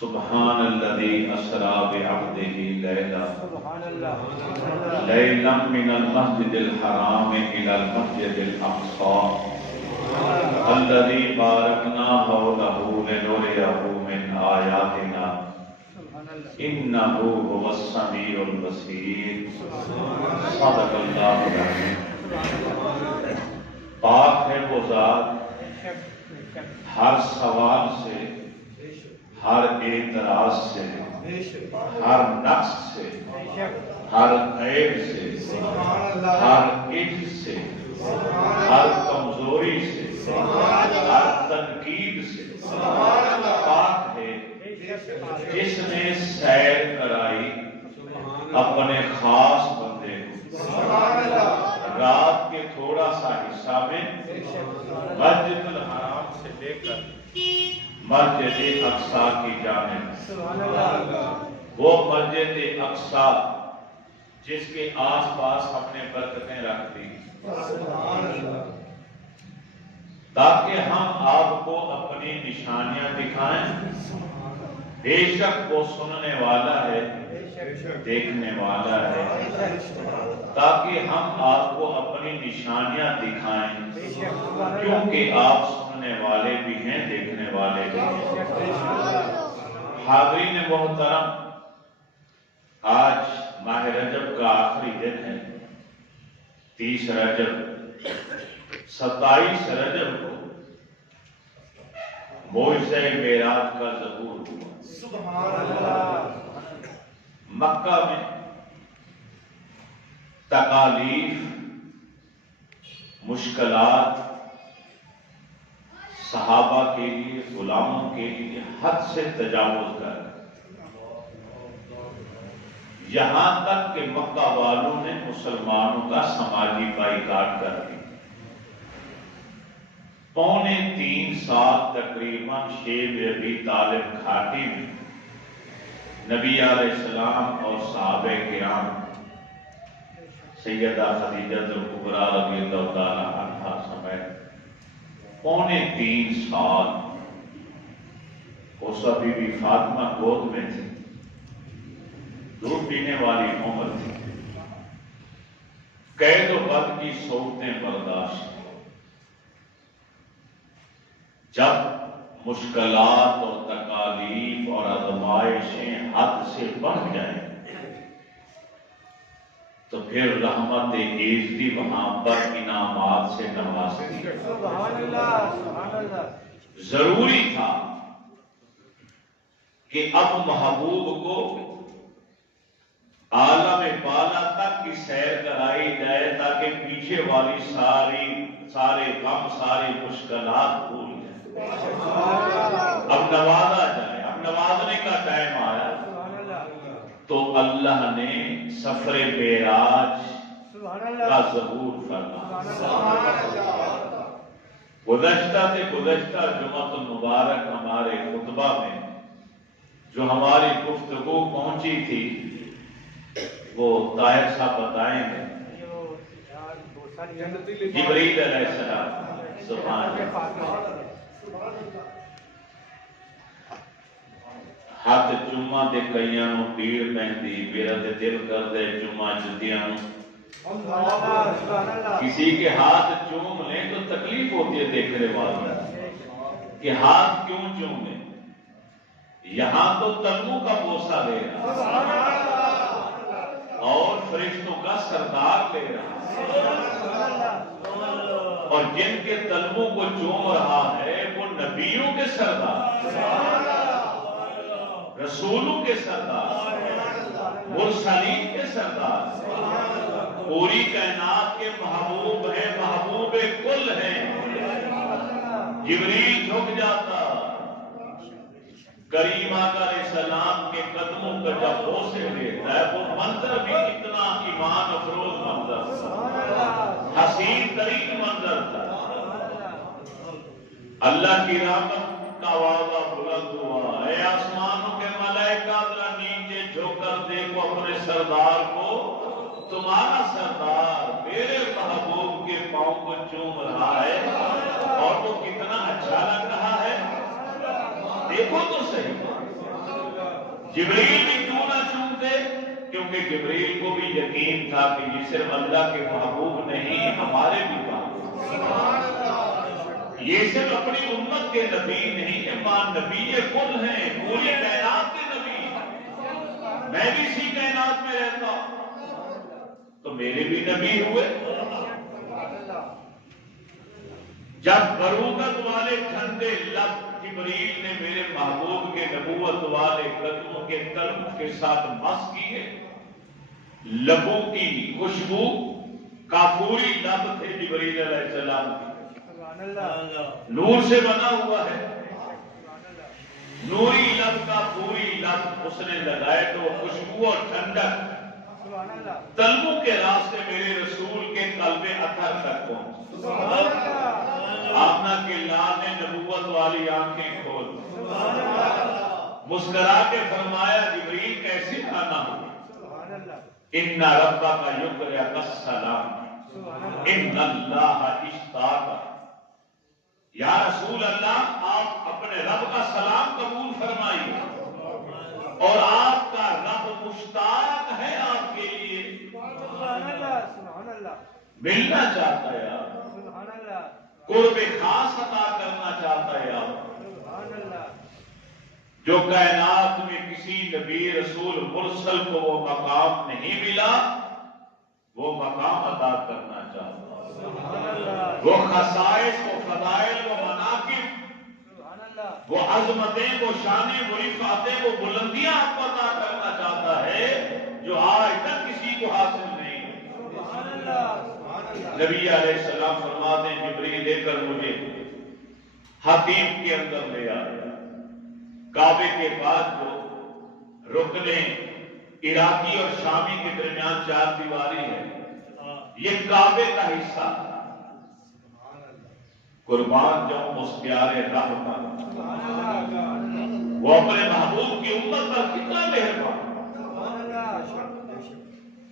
سبحان الذي اسرى بعبده ليلا من المسجد الحرام الى المسجد الاقصى الذي باركنا حوله لنريه من آياتنا انه هو السميع البصير صدق اللہ العظیم۔ پاک ہے وہ ذات ہر سوال سے، ہر اعتراض سے، ہر نقص سے، ہر عیب سے، ہر عجز سے، ہر کمزوری سے، ہر تنقید سے پاک ہے، جس نے سیر کرائی اپنے خاص بندے کو رات کے تھوڑا سا حصہ میں مسجد الحرام سے لے کر مسجد اقصیٰ کی جانب، وہ مسجد اقصیٰ جس کے آس پاس ہم نے برکتیں رکھ دی تاکہ ہم آپ کو اپنی نشانیاں دکھائیں۔ بے شک وہ سننے والا ہے، دیکھنے والا ہے، تاکہ ہم آپ کو اپنی نشانیاں دکھائیں، کیونکہ آپ سننے والے بھی ہیں، دیکھنے والے بھی ہیں۔ حاضرین محترم، آج ماہ رجب کا آخری دن ہے، 30 رجب، 27 رجب کو معجزہ معراج کا ظہور ہوا۔ سبحان اللہ۔ مکہ میں تکالیف، مشکلات صحابہ کے لیے، غلاموں کے لیے حد سے تجاوز کر گئے، یہاں تک کہ مکہ والوں نے مسلمانوں کا سماجی بائیکاٹ کر دیا۔ 3.25 سال تقریباً شیب ابی طالب گھاٹی میں نبی علیہ السلام اور صحابہ کرام، سیدہ خدیجہ الکبریٰ رضی اللہ تعالی عنہا سمیت 3.25 سال اس بی بی فاطمہ گود میں تھی، دودھ پینے والی عمر تھی، قید و بد کی صورتیں برداشت۔ جب مشکلات اور تکالیف اور آزمائشیں حد سے بڑھ جائیں تو پھر رحمت ایزدی وہاں پر انعامات سے نوازتی ہے۔ ضروری تھا کہ اب محبوب کو عالم بالا تک کی سیر کرائی جائے تاکہ پیچھے والی سارے غم، ساری مشکلات بھول جائیں، اب نوازا جائے، اب نوازنے کا ٹائم آیا۔ تو اللہ نے سفر معراج کا ظہور فرمایا۔ گزشتہ جمعۃ المبارک ہمارے خطبہ میں جو ہماری گفتگو پہنچی تھی وہ طاہر صاحب بتائیں گے۔ جبریل علیہ السلام، سبحان اللہ، ہاتھ جمعہ دے کئیاں نو پیڑ پہندی، میرا دے دل کر دے جمعہ جدیاں نو۔ کسی کے ہاتھ چوم لیں تو تکلیف ہوتی ہے دیکھنے والا کہ ہاتھ کیوں چوم لیں، یہاں تو تلمو کا بوسہ لے رہا اور فرشتوں کا سردار لے رہا، اور جن کے تلمو کو چوم رہا ہے وہ نبیوں کے سردار، رسولوں کے سردار، مرسلین کے سردار، پوری کائنات کے محبوب ہیں، محبوب کل ہیں۔ جبریل جھک جاتا، کریم آقا علیہ السلام کے قدموں کا جب بوسے لیتا ہے، وہ منظر بھی کتنا ایمان افروز منظر تھا، حسین ترین منظر تھا۔ اللہ کی رحمت کا وعدہ بلند ہوا، اے آسمانوں کے ملائکہ ذرا نیچے جھک کر دیکھو اپنے سردار کو، تمہارا سردار میرے محبوب کے پاؤں کو چوم رہا ہے اور وہ کتنا اچھا لگ رہا ہے، دیکھو تو صحیح۔ جبریل بھی کیوں نہ چونتے؟ کیونکہ جبریل کو بھی یقین تھا کہ یہ صرف اللہ کے محبوب نہیں، ہمارے بھی محبوب، یہ صرف اپنی امت کے نبی نہیں، یہ نبی کل ہیں، پوری کائنات کے نبی، میں بھی اسی کائنات میں رہتا ہوں تو میرے بھی نبی ہوئے۔ جب بروت والے ٹھنڈے لب جبریل نے میرے محبوب کے نبوت والے قدموں کے تلم کے ساتھ مس کیے، لبوں کی خوشبو کافوری لب تھے جبریل علیہ السلام کی، نور سے بنا ہوا ہے، نوری لب کا پوری لب اس نے لگائے تو خوشبو اور ٹھنڈک تلموں کے راستے میرے رسول کے قلب اطہر تک پہنچ۔ آمنہ کے لال نے نبوت والی آنکھیں کھول مسکرا کے فرمایا جبریل کیسے آنا ہو؟ ان ربک یقرئک السلام ان اللہ اشتاق۔ یا رسول اللہ آپ اپنے رب کا سلام قبول فرمائیے، اور آپ کا رب مشتاق ہے آپ کے لیے، ملنا چاہتا ہے آپ، قرب خاص عطا کرنا چاہتا ہے آپ، جو کائنات میں کسی نبی رسول مرسل کو وہ مقام نہیں ملا، وہ مقام عطا کرنا چاہتا ہے، وہ خصائص، وہ فضائل، وہ مناقب، وہ عظمتیں، وہ شانیں، وہ رفعتیں، وہ بلندیاں آپ کو عطا کرنا چاہتا ہے جو آج تک کسی کو حاصل نہیں۔ نبی علیہ السلام فرماتے ہیں جبریل لے کر مجھے حتیم کے اندر لے آیا، کعبے کے بعد جو رکنے عراقی اور شامی کے درمیان چار دیواری ہے، یہ کعبے کا حصہ، قربان جاؤں اس پیارے راہ پر، وہ اپنے محبوب کی امت پر کتنا مہربان۔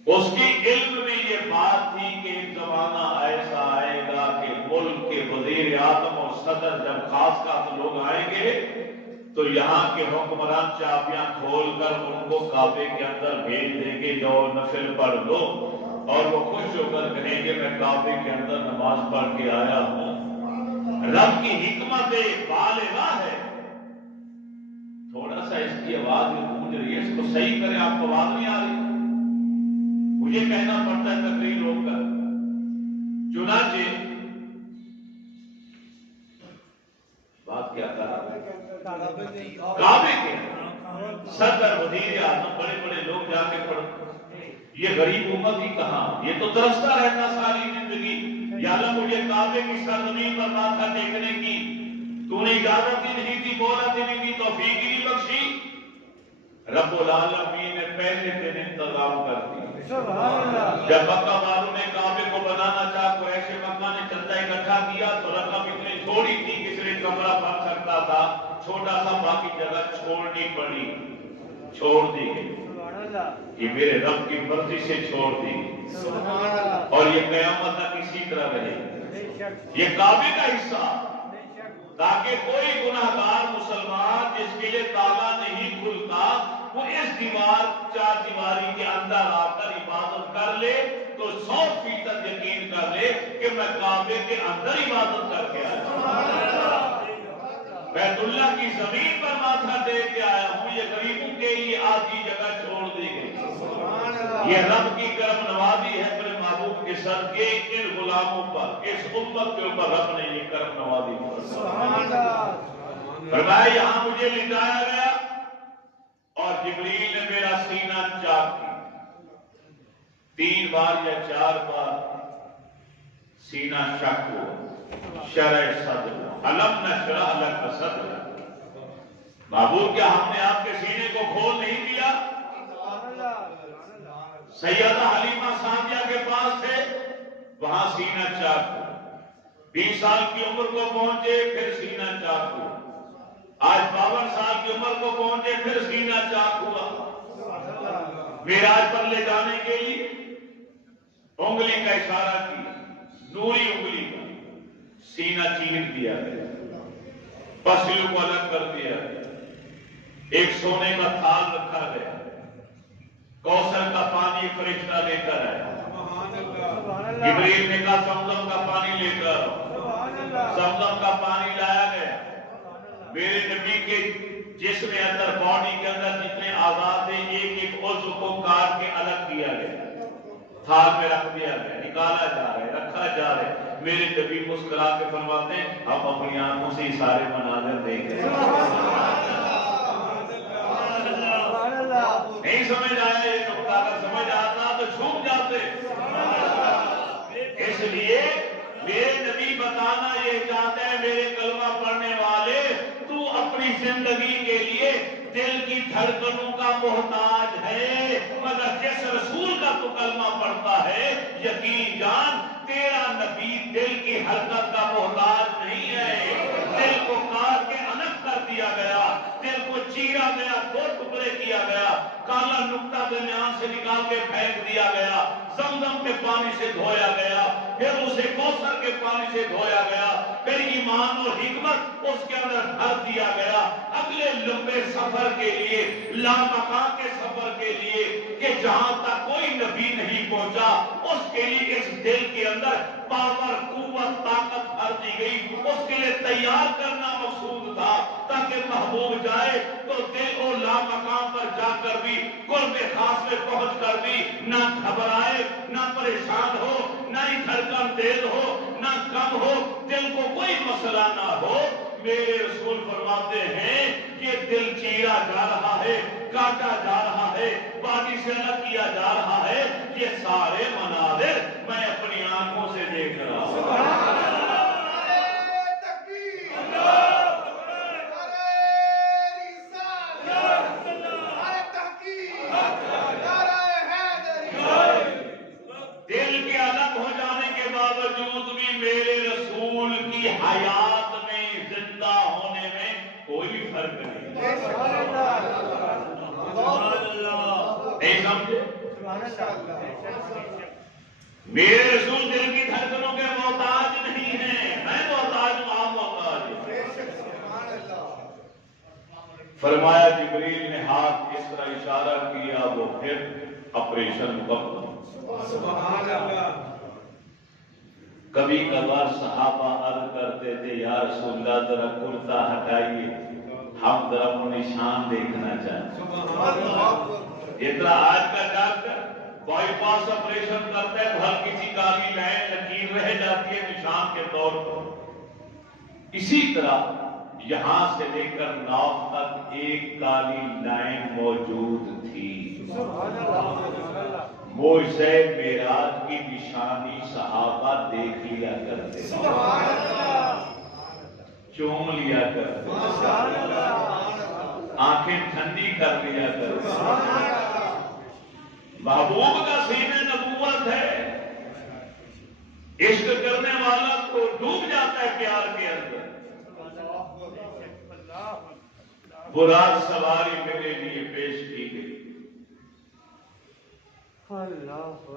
اس کی علم میں یہ بات تھی کہ ایک زمانہ ایسا آئے گا کہ ملک کے وزیر اعظم اور صدر جب خاص خاص لوگ آئیں گے تو یہاں کے حکمران چابیاں کھول کر ان کو کعبے کے اندر بھیج دیں گے، جو نفل پڑھ لو، اور وہ خوش ہو کر کہیں گے میں کعبے کے اندر نماز پڑھ کے آیا ہوں۔ رب کی حکمت بالغہ ہے۔ تھوڑا سا اس کی آواز میں گونج رہی ہے، اس کو صحیح کریں، آپ کو آواز نہیں آ رہی، مجھے کہنا پڑتا ہے تقریر روک کر۔ چنانچہ بات کیا کر رہا ہے؟ کعبے کے صدر وزیر اعظم بڑے بڑے لوگ جا کے پڑھتے، یہ غریب امت ہی کہاں، یہ تو ترستا رہتا ساری زندگی، یا اللہ مجھے کعبے کی سرزمین پر ماتھا ٹیکنے کی تو نے اجازت ہی نہیں دی، بولت ہی نہیں دی، توفیق ہی نہیں بخشی۔ رب العالمین نے پہلے دن انتظام کر دیا۔ جب مکہ والوں نے کعبے کو بنانا چاہا، قریش مکہ نے چندہ اکٹھا کیا تو رقم اتنی تھوڑی تھی کہ صرف کمرہ بن سکتا تھا، چھوٹا سا، باقی جگہ چھوڑنی پڑی، چھوڑ دی گئی، یہ میرے رب کی مرضی سے چھوڑ دی گئی، اور یہ قیامت تک اسی طرح رہے گی۔ یہ کعبے کا حصہ، تاکہ کوئی گناہگار مسلمان جس کے لیے تالا نہیں کھلتا وہ اس دیوار، چار دیواری کے اندر آ کر عبادت کر لے تو 100% یقین کر لے کہ میں کعبے کے اندر عبادت کر کے آیا ہوں، بیت اللہ کی زمین پر ماتھا ٹیک کے آیا ہوں۔ یہ غریبوں کے لیے آدھی جگہ چھوڑ دی گئی، یہ رب کی کرم نوازی ہے اپنے محبوب کے صدقے، ان غلاموں پر، اس امت کے اوپر رب نے یہ کرم نوازی فرمایا یہاں مجھے لٹایا گیا اور جبریل نے میرا سینہ چاک کیا، 3 بار یا 4 بار سینہ شک ہوا، شرح صدر، علم نشرح لک صدرک، محبوب کیا ہم نے آپ کے سینے کو کھول نہیں دیا؟ سیدہ حلیمہ سعدیہ کے پاس تھے، وہاں سینہ چاک ہوا، 20 سال کی عمر کو پہنچے پھر سینہ چاک ہوا، آج 52 سال کی عمر کو پہنچے پھر سینہ چاک ہوا۔ معراج پر لے جانے کے لیے انگلی کا اشارہ کیا، نوری انگلی کا، سینہ چیر دیا گیا، پسلیوں کو الگ کر دیا گیا، ایک سونے کا تھال رکھا کوثر کا پانی فرشتہ لے کر آیا، جبریل نے کہا زمزم کا پانی لے کر، زمزم کا پانی لایا گیا، میرے نبی کے جسم کے اندر، باڈی کے اندر جتنے اعضاء تھے ایک ایک عضو کو کاٹ کے الگ کیا گیا، تھال میں رکھ دیا گیا، نکالا جا رہا ہے، رکھا جا رہا ہے۔ میرے نبی مسکرا کے فرماتے ہیں ہم اپنی آنکھوں سے سارے مناظر دیکھ رہے ہیں۔ نہیں سمجھ آیا یہ نقطہ، اگر سمجھ آتا تو چھوٹ جاتے۔ اس لیے میرے نبی بتانا یہ چاہتے ہیں میرے کلمہ پڑھنے والے، تو اپنی زندگی کے لیے دل کی دھڑکنوں کا محتاج ہے، مگر جس رسول کا تو کلمہ پڑھتا ہے یقین جان تیرا نبی دل کی حرکت کا محتاج نہیں ہے۔ دل کو کاٹ کے الگ کر دیا گیا، دل کو چیرا گیا، دو ٹکڑے کیا گیا، کالا نقطہ درمیان سے نکال کے پھینک دیا گیا، زمزم کے پانی سے دھویا گیا، پھر اسے کوثر کے پانی سے دھویا گیا، پھر ایمان اور حکمت اس کے اندر بھر دیا گیا، اگلے لمبے سفر کے لیے، لامکان کے سفر کے لیے کہ جہاں تک کوئی نبی نہیں پہنچا، اس کے لیے اس دل کے اندر پاور، قوت، طاقت بھر دی گئی، اس کے لیے تیار کرنا مقصود تھا تاکہ محبوب جائے تو دل اور لامکان پر جا کر بھی قرب خاص میں پہنچ کر بھی نہ گھبرائے، نہ پریشان ہو، نہ ہی دھڑکن تیز ہو، نہ کم ہو، دل کو کوئی مسئلہ نہ ہو۔ میرے رسول فرماتے ہیں یہ دل چیرا جا رہا ہے، کاٹا جا رہا ہے، باڈی سے الگ کیا جا رہا ہے، یہ سارے مناظر میں اپنی آنکھوں سے دیکھ رہا ہوں۔ دل کے الگ ہو جانے کے باوجود بھی میرے رسول کی حیات میں، زندہ ہونے میں کوئی فرق نہیں۔ نہیں سمجھے؟ میرے رسول دل کی دھڑکنوں کے محتاج نہیں ہیں، میں محتاج ہوں، آپ محتاج ہیں۔ فرمایا جبریل نے ہاتھ اس طرح اشارہ کیا، وہ پھر آپریشن مکمل۔ کبھی کبھار صحابہ عرض کرتے تھے یا رسول اللہ ذرا کرتا ہٹائیے، ہم ذرا وہ نشان دیکھنا چاہتے ہیں۔ اتنا آج کا ڈاکٹر بائی پاس آپریشن کرتا ہے تو ہر کسی کالی لائن لکیر رہ جاتی ہے نشان کے طور پر، اسی طرح یہاں سے لے کر ناف تک ایک کالی لائن موجود تھی۔ معجزہ معراج کی نشانی صحابہ دیکھ لیا کرتے، چوم لیا کرتے، آنکھیں ٹھنڈی کر لیا کرتے۔ محبوب کا سینہ نبوت ہے، عشق کرنے والا تو ڈوب جاتا ہے پیار کے اندر۔ براق سواری میرے لیے پیش کی گئی،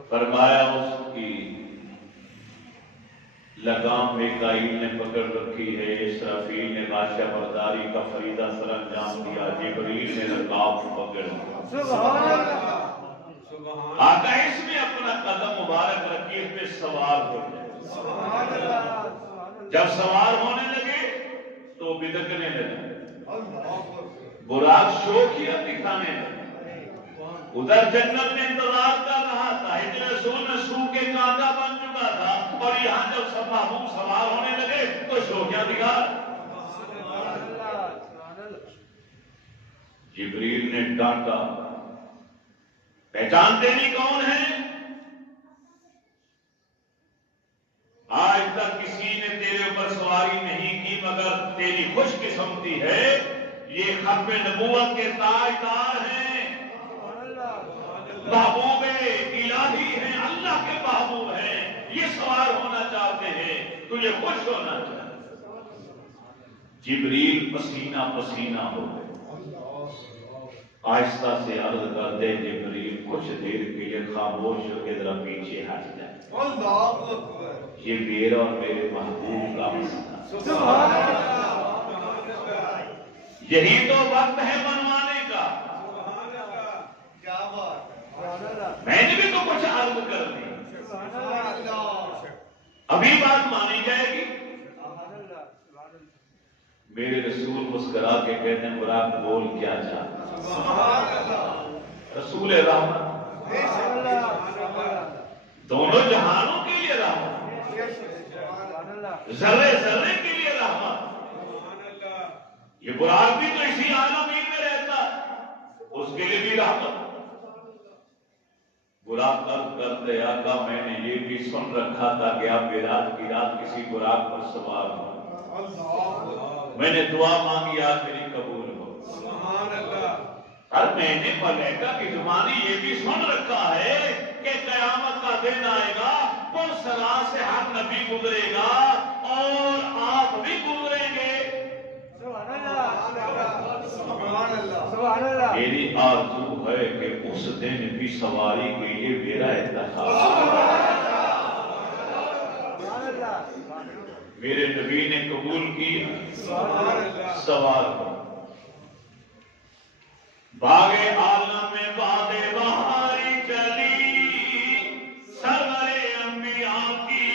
فرمایا اس کی لگام میکائیل نے پکڑ رکھی ہے، اسرافیل نے بادشاہ برداری کا فریضہ سر انجام دیا، جبریل نے رکاب پکڑ لیا۔ آقا اس میں اپنا قدم مبارک رکھیے، اس پہ سوار ہو جائے۔ جب سوار ہونے لگے تو بدکنے لگے، براق شوخیت دکھانے لگے۔ ادھر جنت میں انتظار کر رہا تھا، ہجر رسول میں سو کے کانٹا بن چکا تھا، اور یہاں جب سب محبوب سوار ہونے لگے تو شوخیاں دکھا۔ جبریل نے ڈانٹا، پہچانتے نہیں کون ہے؟ آج تک کسی نے تیرے اوپر سواری نہیں کی مگر تیری خوش قسمتی ہے، یہ ختم نبوت کے تاجدار ہیں، محبوب الہی ہیں، اللہ کے محبوب ہیں، یہ سوار ہونا چاہتے ہیں، تجھے خوش ہونا چاہتے۔ جبریل پسینہ پسینہ ہو گئے، آہستہ سے عرض کر دے جبریل کچھ دیر کے لیے خاموش ہو کے ذرا پیچھے ہٹ جائے، یہ میرا اور میرے محبوب کا مسئلہ، یہی تو وقت ہے منوانے کا۔ میں نے بھی تو کچھ عرض کر دی، ابھی بات مانی جائے گی؟ میرے رسول مسکرا کے کہتے ہیں براق بول کیا چاہتا؟ رسول رحمت، دونوں جہانوں کے لیے رحمت، ذرے ذرے کے لیے رحمت۔ یہ براق بھی تو اسی عالمین میں رہتا، اس کے لیے بھی رحمت۔ براق کرتے آقا میں نے یہ بھی سن رکھا تھا کہ آپ رات کی رات کسی براق پر سوار ہو، میں نے دعا مانگی آج میری قبول ہو۔ اور میں نے ملائکہ کی زبانی یہ بھی سن رکھا ہے کہ قیامت کا دن آئے گا، پل صراط سے ہر نبی گزرے گا اور آپ بھی گزریں گے۔ میری آرزو ہے کہ اس دن بھی سواری کے لیے میرا انتخاب، میرے نبی نے قبول کی سوار ہو۔ باغے عالم میں باد بہاری چلی، سرور انبیاء کی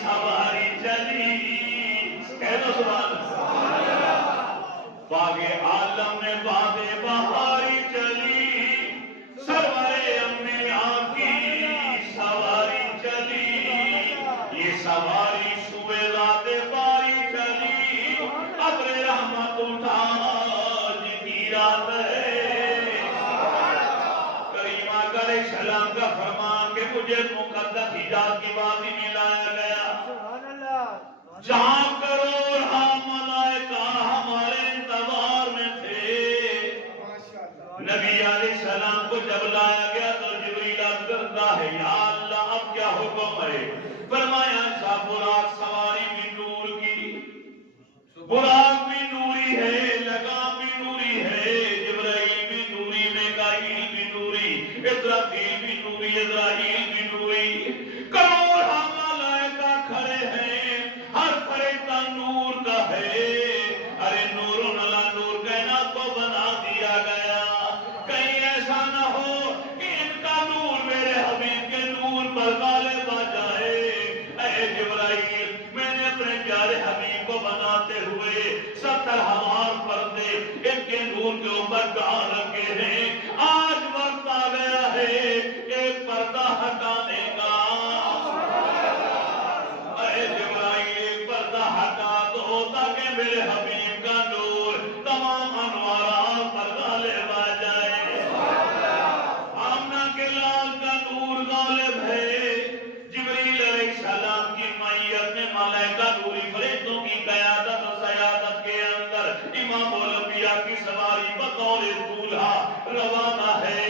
سواری چلی، کہہ دو سبحان اللہ۔ باغے عالم میں باد بہاری چلی، سرور انبیاء کی سواری چلی، یہ سواری ذات باری چلی، ابر رحمت اٹھا کی رات ہے۔ کریمہ علیہ السلام کا فرمان کہ مجھے مقدس حجاز کی وادی میں لایا گیا، جہاں کروڑ ملائکہ ہمارے انتظار میں تھے۔ نبی علیہ السلام کو جب لایا گیا تو جبریل عرض کرتا ہے یا اللہ اب کیا حکم ہے؟ فرمایا براق سواری بھی نور کی، براق بھی نوری ہے، لگام بھی نوری ہے، جبرائیل بھی نوری، میکائیل بھی نوری، اسرافیل بھی نوری، عزرائیل بھی نوری، کروڑ ملائکہ کھڑے ہیں، ہر فرشتہ نور کا ہے۔ ارے نور علی نور کائنات کو بنا دیا گیا، کہیں ایسا نہ ہو کہ ان کا نور میرے حبیب کے نور پر غالب آ جائے۔ اے جبرائیل میں نے اپنے پیارے حبیب کو بناتے ہوئے 70,000 پردے ان کے نور کے اوپر ڈال رکھے ہیں، آج وقت آ گیا ہے ایک پردہ ہٹانے کا۔ اے جبرائیل ایک پردہ ہٹا دو تاکہ میرے حبیب کا نور تمام انوارات پر غالب آ جائے۔ آمنہ کے لال کا نور غالب ہے، جبریل علیہ السلام کی معیت میں ملائکہ نوری فرشتوں کی قیادت و سیادت کے اندر امام الانبیاء کی سواری بطور دولہا روانہ ہے۔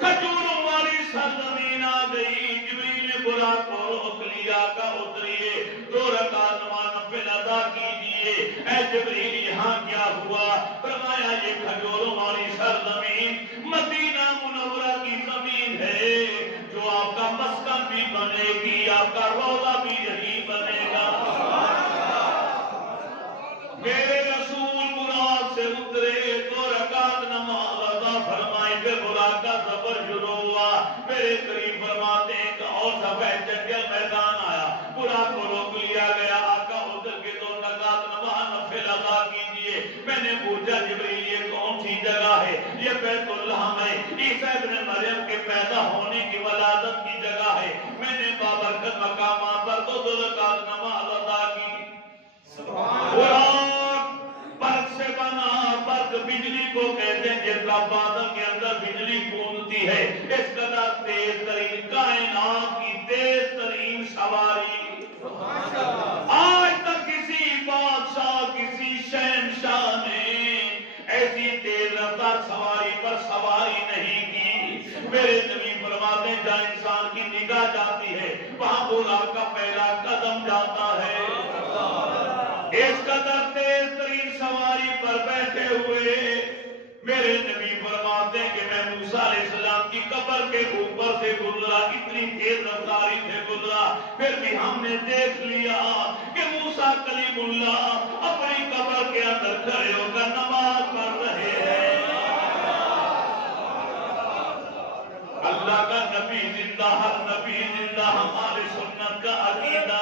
کھجوروں والی سرزمین آ گئی، جبریل نے براق کو روک لیا کہ اتریے، 2 رکعت نفل ادا کیجئے۔ اے جبریل یہاں کیا ہوا؟ فرمایا یہ کھجوروں والی سرزمین مدینہ منورہ کی زمین ہے، جو آپ کا مسکن بھی بنے گی، آپ کا روضہ بھی یہی بنے گا۔ میرے رسول براق سے اترے، 2 رکعت نماز ادا فرمائی، پھر براق کا سفر شروع ہوا۔ میرے قریب فرماتے ہیں کہ اور سفید جنگل میدان آیا، براق کو روک لیا گیا، آقا اتر کے 2 رکعت نماز نفل ادا کیجئے۔ میں نے پوچھا جبریل یہ کون سی جگہ ہے؟ یہ بیت اللہ ہے، عیسیٰ ابن مریم کے پیدا ہونے کی ولادت کی جگہ ہے۔ میں نے بابرکت مقامات پر 2 رکعت نماز ادا کی۔ براق برق سے بنا، برق بجلی کو کہتے ہیں جس کا بادل کے اندر بجلی گونجتی ہے، اس قدر تیز ترین کائنات کی تیز ترین سواری۔ آج تک کسی بادشاہ کسی شہنشاہ نے ایسی تیز رفتار سواری پر سواری نہیں کی۔ میرے نبی فرماتے ہیں جہاں انسان کی نگاہ جاتی ہے وہاں براق کا پہلا قدم جاتا ہے۔ اس قدر تیز ترین سواری پر بیٹھے ہوئے میرے نبی فرماتے ہیں کہ میں موسیٰ علیہ السلام کی قبر کے اوپر سے گزرا، اتنی تیز رفتاری سے گزرا، پھر بھی ہم نے دیکھ لیا کہ موسیٰ کلیم اللہ اپنی قبر کے اندر کھڑے ہو کر نماز پڑھ رہے ہیں۔ اللہ نبی زندہ ہماری سنت کا عقیدہ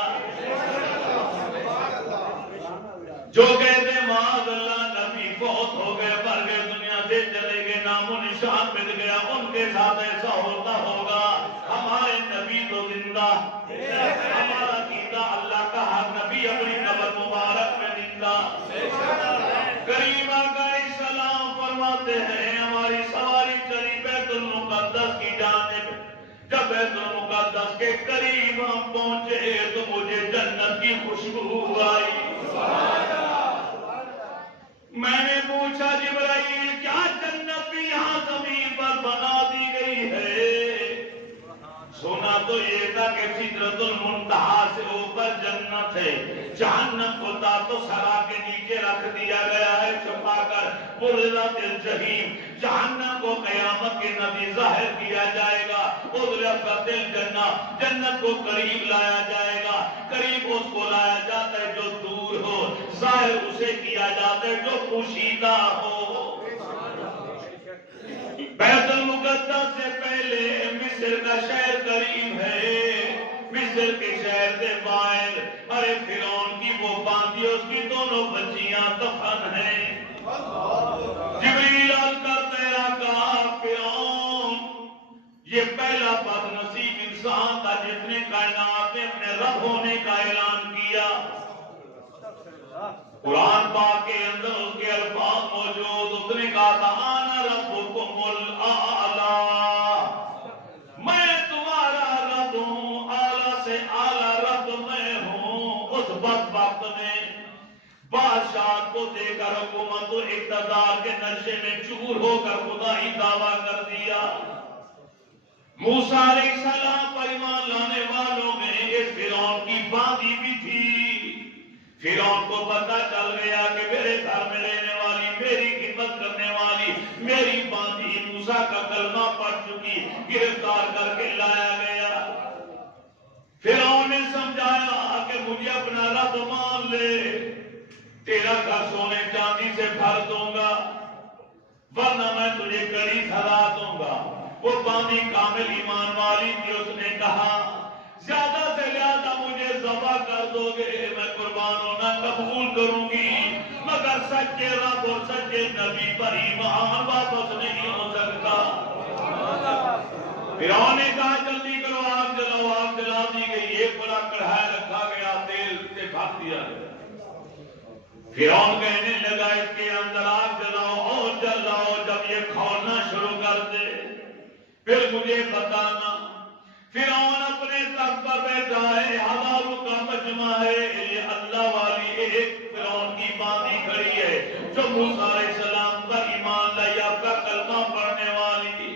جو کہتے معاذ اللہ نبی فوت ہو گئے مر گئے دنیا سے چلے گئے نام و نشان مٹ گیا ان کے ساتھ ایسا ہوتا ہوگا ہمارے نبی تو زندہ ہمارا عقیدہ اللہ کا ہر نبی اپنی قبر مبارک میں زندہ کریم آقا علیہ السلام فرماتے ہیں ہماری سواری چلی بیت المقدس کی جانب جب بیت المقدس کے قریب ہم پہنچے تو مجھے جنت کی خوشبو آئی میں نے پوچھا جبرائیل کیا جنت بھی یہاں زمین پر بنا دی گئی ہے سنا تو یہ تھا کہ سدرۃ المنتہا سے اوپر جنت ہے جہنم کو تو سرا کے نیچے رکھ دیا گیا ہے چھپا کر برزت الجحیم جہنم کو قیامت کے نبی ظاہر کیا جائے گا ازلفت الجنہ جنت کو قریب لایا جائے گا قریب اس کو لایا جاتا ہے جو دور ہو ظاہر اسے کیا جاتا ہے جو پوشیدہ ہو بیت المقدس سے پہلے مصر کا شہر قریب ہے مصر کے شہر سے باہر ارے فرعون کی وہ باندھی اس کی دونوں بچیاں دفن ہیں جبریل عرض کرتے ہیں کہا فرعون یہ پہلا بد نصیب انسان تھا جس نے کائنات میں اپنے رب ہونے کا اعلان کیا قرآن پاک کے اندر اس کے الفاظ موجود اس نے کہا تھا آنا ربکم الاعلی میں تمہارا رب ہوں اعلیٰ سے اعلیٰ رب میں ہوں اس بدبخت نے بادشاہ کو دے کر حکومت و اقتدار کے نشے میں چور ہو کر خدائی دعویٰ کر دیا موسیٰ علیہ السلام پر ایمان لانے والوں میں اس فرعون کی باندھی بھی تھی فرعون کو پتہ چل گیا کہ میرے گھر میں رہنے والی میری خدمت کرنے والی میری باندھی موسیٰ کا کلمہ پڑھ چکی گرفتار کر کے لایا گیا فرعون نے سمجھایا کہ مجھے اپنا رب مان لے تیرا گھر سونے چاندی سے بھر دوں گا ورنہ میں تجھے کڑی سزا دوں گا وہ باندھی کامل ایمان والی تھی اس نے کہا زیادہ سے زیادہ مجھے ذبح کر دو گے میں قربان ہونا قبول کروں گی مگر سچے رب اور سچے نبی پر ایمان واپس نہیں ہو سکتا فرعون نے کہا جلدی کرو آگ جلاؤ آگ جلا دی گئی ایک بڑا کڑھائی رکھا گیا تیل سے بھر دیا گیا فرعون کہنے لگا اس کے اندر آگ جلاؤ اور جلاؤ جب یہ کھولنا شروع کر دے پھر مجھے بتانا فرعون اپنے تخت پر بیٹھا ہے ہزاروں کا مجمع ہے یہ اللہ والی ایک فرعون کی باندھی کھڑی ہے جو موسیٰ علیہ السلام پر ایمان لائی آپ کا کلمہ پڑھنے والی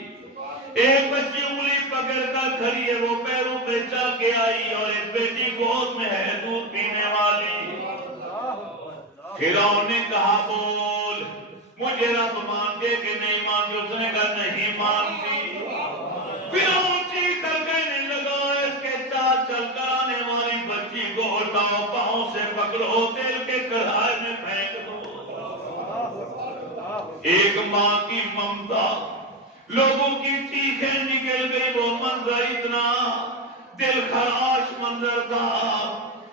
ایک بچی انگلی پکڑ کر کھڑی ہے وہ پیروں پہ چل کے آئی اور ایک بیٹی گود میں ہے دودھ پینے والی فرعون نے کہا بول مجھے رب مانتے کہ نہیں مانتے اس نے کہا نہیں مانتی فرعون چیخ کر کہنے لگا اس کے ساتھ چل کر آنے والی بچی کو اٹھاؤ پاؤں سے پکڑو تیل کے کڑھائی میں پھینک دو ایک ماں کی ممتا لوگوں کی چیخیں نکل گئی وہ منظر اتنا دل خراش منظر تھا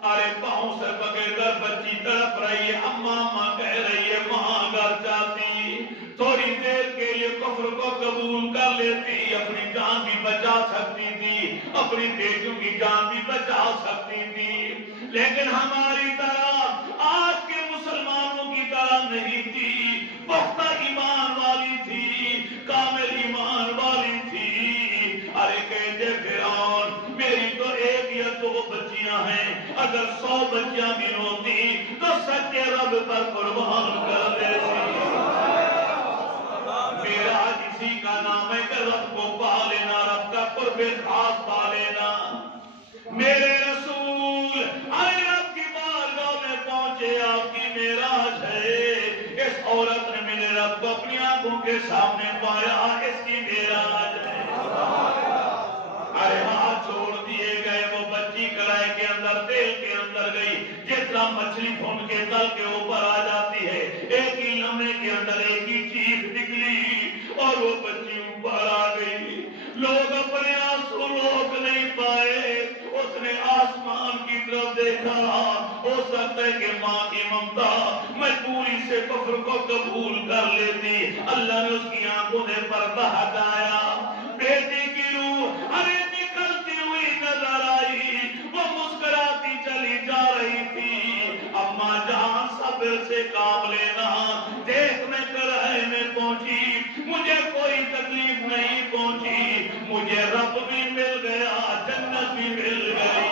ارے پاؤں سے پکڑ کر بچی تڑپ رہی ہے اماں کہہ رہی ہے ماں گھر جاتی تھوڑی دیر کے لیے کفر کو قبول کر لیتی اپنی جان بھی بچا سکتی تھی اپنی بیٹوں کی جان بھی بچا سکتی تھی لیکن ہماری طرح آج کے مسلمانوں کی طرح نہیں تھی پختہ ایمان والی تھی کامل ایمان والی تھی ارے کہتے فرعون میری تو ایک یا دو بچیاں ہیں اگر 100 بچیاں بھی ہوتی تو سچے رب پر قربان کر دیتی میرا اسی کا نام ہے کہ رب کو پا لینا رب کا قرب خاص پا لینا میرے رسول آئے رب کی بارگاہ میں پہنچے آپ کی معراج ہے اس عورت نے میرے رب کو اپنی آنکھوں کے سامنے پایا اس کی معراج ہے ارے ہاتھ چھوڑ دیے گئے وہ بچی کڑائی کے اندر تیل کے اندر گئی جتنا مچھلی بھون کے تل کے اوپر آ جاتی ہے ایک ہی لمحے کے اندر ایک ہی چیز نکلی اور وہ بچی اوپر آ گئی لوگ اپنے آنسو روک نہیں پائے، اس نے آسمان کی طرف دیکھا، ہو سکتا ہے کہ ماں کی ممتا مجبوری سے کفر کو قبول کر لیتی، اللہ نے اس کی آنکھوں سے پردہ ہٹایا، بیٹی کی روح ارے نکلتی ہوئی نظر آئی، وہ مسکراتی چلی جا رہی تھی، اماں جان صبر سے کام لینا، دیکھ میں کڑاہے میں پہنچی، مجھے کوئی تکلیف نہیں پہنچی، مجھے رب بھی مل گیا، جنت بھی مل گئی۔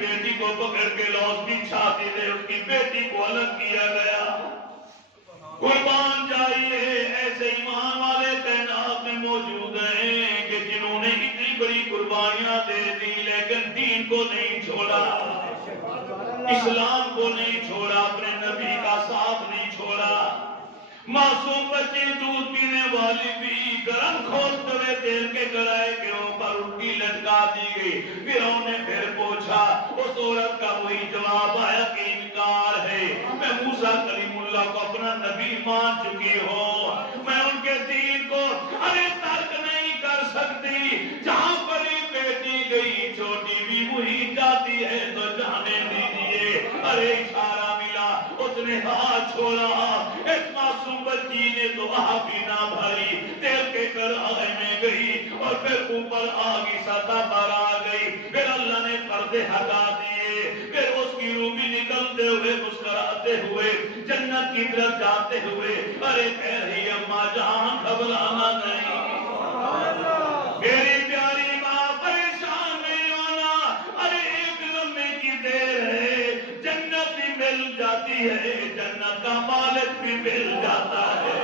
بیٹی کو پکڑ کے لاؤ، اس کی چھاتی سے اس کی بیٹی کو الگ کیا گیا۔ قربان جائیے، ایسے ایمان والے کائنات میں موجود ہیں کہ جنہوں نے اتنی بڑی قربانیاں دے دی لیکن دین کو نہیں چھوڑا، اسلام کو نہیں چھوڑا، اپنے نبی کا ساتھ نہیں چھوڑا۔ معصوم بچی دودھ پینے والی بھی گرم کھولتے ہوئے تیل کے کڑاہے کے اوپر الٹی لٹکا دی گئی۔ فرعون نے پھر پوچھا، اس عورت کا وہی جواب آیا کہ انکار ہے، میں موسیٰ کلیم اللہ کو اپنا نبی مان چکی ہوں، میں ان کے دین کو ارے ترک نہیں کر سکتی، جہاں بڑی بیٹی گئی چھوٹی بھی وہی جاتی ہے تو جانے دیجیے۔ ارے اشارہ ملا، اس نے ہاتھ چھوڑا، اس معصوم بچی نے تو بھی نہ بھری، تیل کے کڑاہے میں گئی اور پھر اوپر آگی سطح پر آ گئی، پھر اللہ نے پردے ہٹا دیے، پھر اس کی روح بھی نکلتے ہوئے مسکراتے ہوئے جنت کی طرف جاتے ہوئے ارے کہہ رہی اماں جان گھبرانا نہیں، میری پیاری ماں پریشان نہیں ہونا، ارے ایک لمحے کی دیر ہے، جنت بھی مل جاتی ہے، جنت کا مالک بھی مل جاتا ہے۔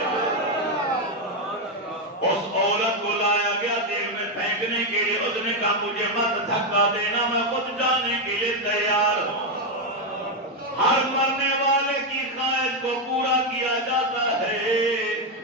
اس عورت کو لایا گیا تیل میں پھینکنے کے لیے، اس نے کہا مجھے مت دھکا دینا، میں خود جانے کے لیے تیار ہوں۔ ہر مرنے والے کی خواہش کو پورا کیا جاتا ہے،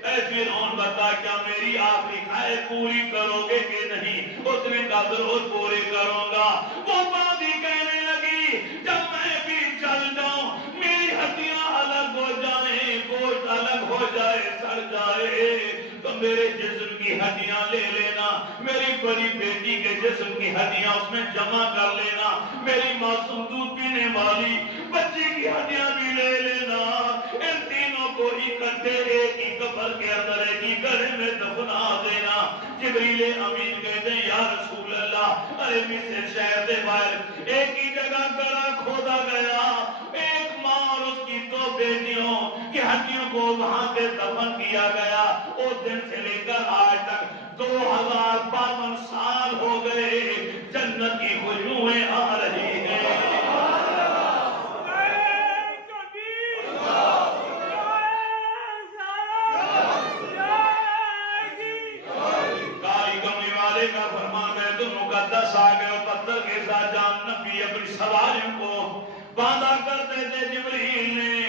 اے فرعون بتا کیا میری آخری خواہش پوری کرو گے کہ نہیں؟ اس نے کہا ضرور پوری کروں گا۔ وہ بادی کہنے لگی جب میں بھی چل جاؤں، میری ہڈیاں الگ ہو جائیں، گوشت الگ ہو جائے، سڑ جائے، تو میرے جسم کی ہڈیاں لے لینا، میری بڑی بیٹی کے جسم کی ہڈیاں اس میں جمع کر لینا، میری معصوم دودھ پینے والی بچی کی ہڈیاں بھی لے لینا، ان تینوں کو اکٹھے ایک ہی قبر کے اندر ایک ہی گڑھے میں دفنا دینا۔ جبریل امین کہتے ہیں یا رسول اللہ، ارے مصر شہر سے باہر ایک ہی جگہ گڑھا کھودا گیا، ایک ماں اور اس کی دو بیٹیوں کی ہڈیوں کو وہاں پہ دفن کیا گیا۔ اس دن سے لے کر آج تک 2052 سال ہو گئے، جنت کی خوشبوئیں آ رہی ہیں۔ کا فرمان ہے تو مقدس آ گئے اور پتھر کے ساتھ جان نبی اپنی سواریوں کو باندھا کرتے تھے۔ جبریل نے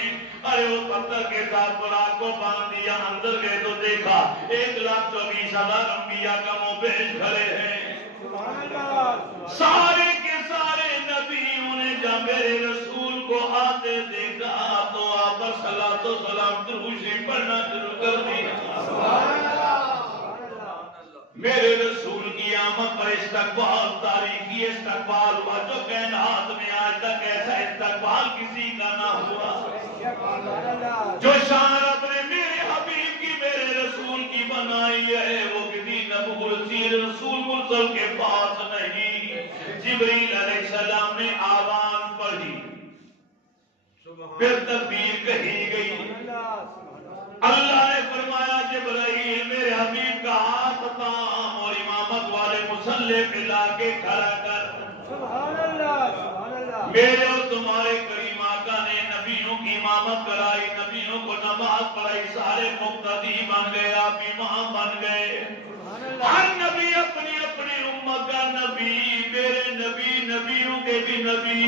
ارے وہ پتھر کے ساتھ براق کو باندھ دیا، اندر گئے تو دیکھا 1,24,000 انبیاء کا منہ پیش کھڑے ہیں، سارے کے سارے نبیوں نے جب میرے رسول کو آتے دیکھا تو آپ پر صلاۃ و سلام درود پڑھنا شروع کر دیا۔ میرے رسول کی آمد پر استقبال، تاریخی استقبال ہوا جو کائنات میں آج تک ایسا استقبال کسی کا نہ ہوا۔ جو شان اپنے میرے حبیب کی میرے رسول کی بنائی ہے وہ کسی نبی رسول مرسل کے پاس نہیں۔ جبریل علیہ السلام نے آواز پڑھی، پھر تکبیر کہی گئی، اللہ نے فرمایا جبرائیل میرے حبیب کا ہاتھ تام اور امامت والے مصلی پہ لا کے کھڑا کر۔ سبحان اللہ، سبحان اللہ۔ میرے اور تمہارے کریم آقا نے نبیوں کی امامت کرائی، نبیوں کو نماز پڑھائی، سارے مقتدی بن گئے، آپ امام بن گئے۔ ہر نبی اپنی اپنی امت کا نبی، میرے نبی نبیوں کے بھی نبی،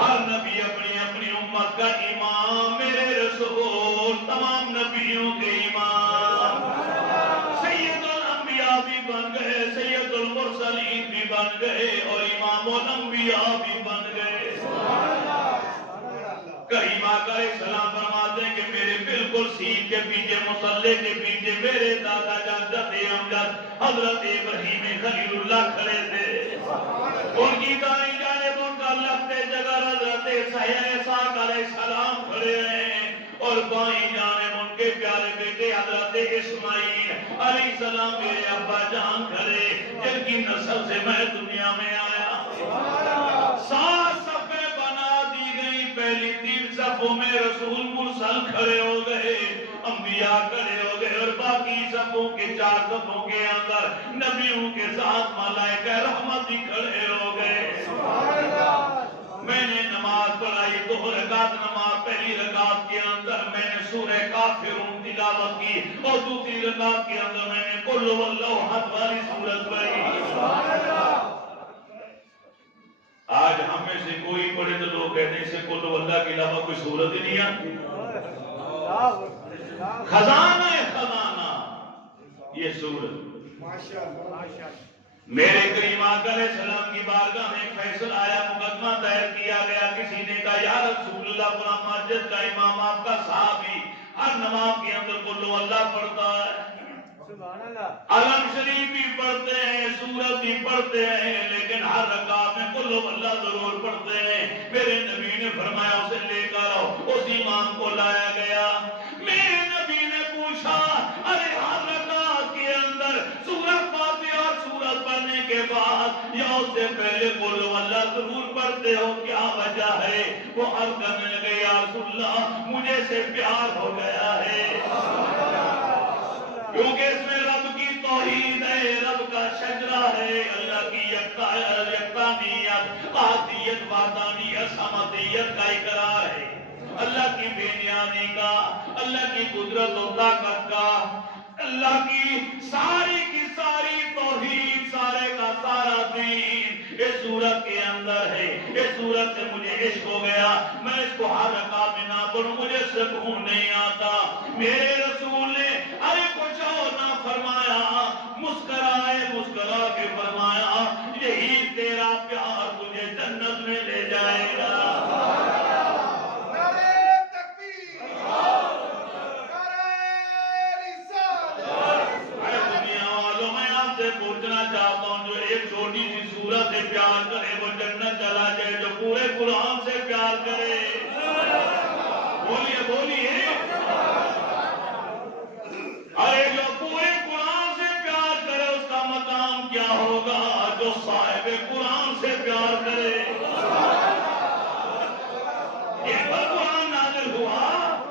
ہر نبی اپنی اپنی امت کا امام، میرے رسول تمام نبیوں کے امام۔ سید الانبیاء بھی بن گئے، سید المرسلین المرسلین بھی بن گئے اور امام الانبیاء بھی بن گئے۔ کریم آقا علیہ السلام فرماتے ہیں کہ میرے بالکل سین کے پیچھے مصلی کے پیچھے میرے دادا جان جد امجد حضرت ابراہیم خلیل اللہ کھڑے تھے۔ ان کی دائیں جانب ان کا لگتے جگہ حضرت اسحاق علیہ السلام کھڑے ہیں اور بائیں جانب ان کے پیارے بیٹے حضرت اسماعیل علیہ السلام میرے ابا جان کھڑے جن کی نسل سے میں دنیا میں آیا۔ 7 صفیں بنا دی گئی، پہلی 3 صفوں میں رسول مرسل کھڑے ہو گئے، انبیاء کھڑے ہو گئے اور باقی صفوں کے 4 صفوں کے اندر نبیوں کے ساتھ ملائکہ رحمت ہی کھڑے ہو گئے۔ میں نے نماز پڑھائی 2 رکعت نماز، پہلی رکعت کے اندر میں نے سورہ کافرون تلاوت کی اور دوسری رکعت کے اندر میں نے قل هو اللہ احد والی سورت پڑھی۔ آج ہم میں سے کوئی پڑھے تو لوگ کہتے ہیں اسے قل هو اللہ کے علاوہ کوئی سورت ہی نہیں آتی۔ خزانہ خزانہ یہ سورت۔ میرے کریم آقا علیہ السلام کی بارگاہ میں فیصل آیا، مقدمہ دائر کیا گیا، کسی نے کہا یا رسول اللہ پورا مسجد کا امام آپ کا صحابی ہر نماز کے اندر قل هو اللہ پڑھتا ہے، علم شریف بھی پڑھتے ہیں، سورت بھی پڑھتے ہیں، لیکن ہر رکعت میں قل هو اللہ ضرور پڑھتے ہیں۔ میرے نبی نے فرمایا اسے لے کر آؤ، اس امام کو لایا گیا۔ میرے نبی نے پوچھا ارے ہر رکعت کے اندر سورت فاتحہ اور سورت پڑھنے کے بعد یا اس سے پہلے قل هو اللہ ضرور پڑھتے ہو، کیا وجہ ہے؟ وہ عرض کرنے لگے یا رسول اللہ مجھے سے پیار ہو گیا ہے، کیونکہ اس میں رب کی توحید ہے، رب کا شجرہ ہے، اللہ کی یکتانیت، احدیت، وحدانیت، صمدیت کا اقرار ہے، اللہ کی بے نیازی کا، اللہ کی قدرت و طاقت کا، اللہ کی ساری توحید، سارے کا سارا دین اس سورت کے اندر ہے۔ اس سورت سے مجھے عشق ہو گیا، میں اس کو ہر رکعت میں نہ پڑھوں مجھے سکون نہیں آتا۔ میرے رسول نے ارے کچھ اور نہ فرمایا، مسکرا کے فرمایا یہی تیرا پیار تجھے جنت میں لے جائے گا۔ پوچھنا چاہتا ہوں جو ایک چھوٹی سی سورت سے پیار کرے وہ جنت چلا جائے، جو پورے قرآن سے پیار کرے بولیے ارے جو پورے قرآن سے پیار کرے اس کا مقام کیا ہوگا؟ جو صاحب قرآن سے پیار کرے، ایک بار قرآن نازل ہوا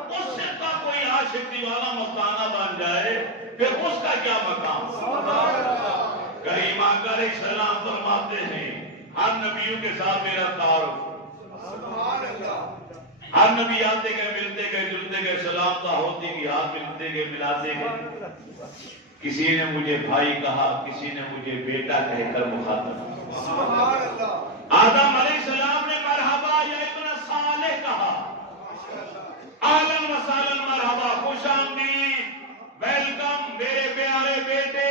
اس سے کا کوئی عاشق دیوانہ مستانہ بن جائے پھر اس کا کیا مقام؟ کریم آقا علیہ السلام فرماتے ہیں ہر نبیوں کے ساتھ میرا تعارف، ہر نبی آتے گئے ملتے گئے جلتے گئے، سلام ہوتی گئی، ہاتھ ملتے گئے ملاتے گئے، کسی نے مجھے بھائی کہا، کسی نے مجھے بیٹا کہہ کر مخاطب۔ آدم علیہ السلام نے مرحبا یا ابن صالح کہا، اہلاً و سہلاً مرحبا، خوش آمدید، ویلکم میرے پیارے بیٹے۔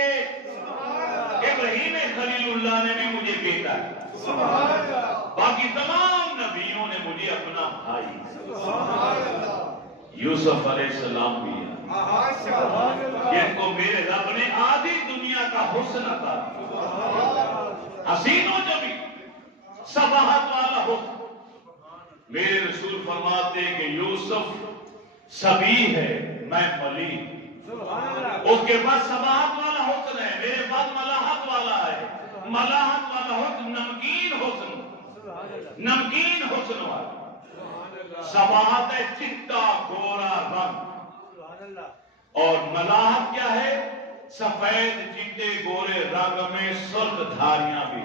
ابراہیم خلیل اللہ نے بھی مجھے بیٹا کہا، باقی تمام نبیوں نے مجھے اپنا بھائی، یوسف علیہ السلام بھی جن کو میرے رب نے آدھی دنیا کا حسن عطا کیا، حسین و جمیل، صباحت والا حسن۔ میرے رسول فرماتے کہ یوسف سبی ہے میں ملی، اس کے پاس صباحت والا حسن ہے، میرے پاس ملاحت والا ہے، ملاحت والا حسن نمکین حسن والا، صباحت ہے چٹا گورا رنگ، اور ملاحت کیا ہے؟ سفید چٹے گورے رنگ میں سرخ دھاریاں بھی،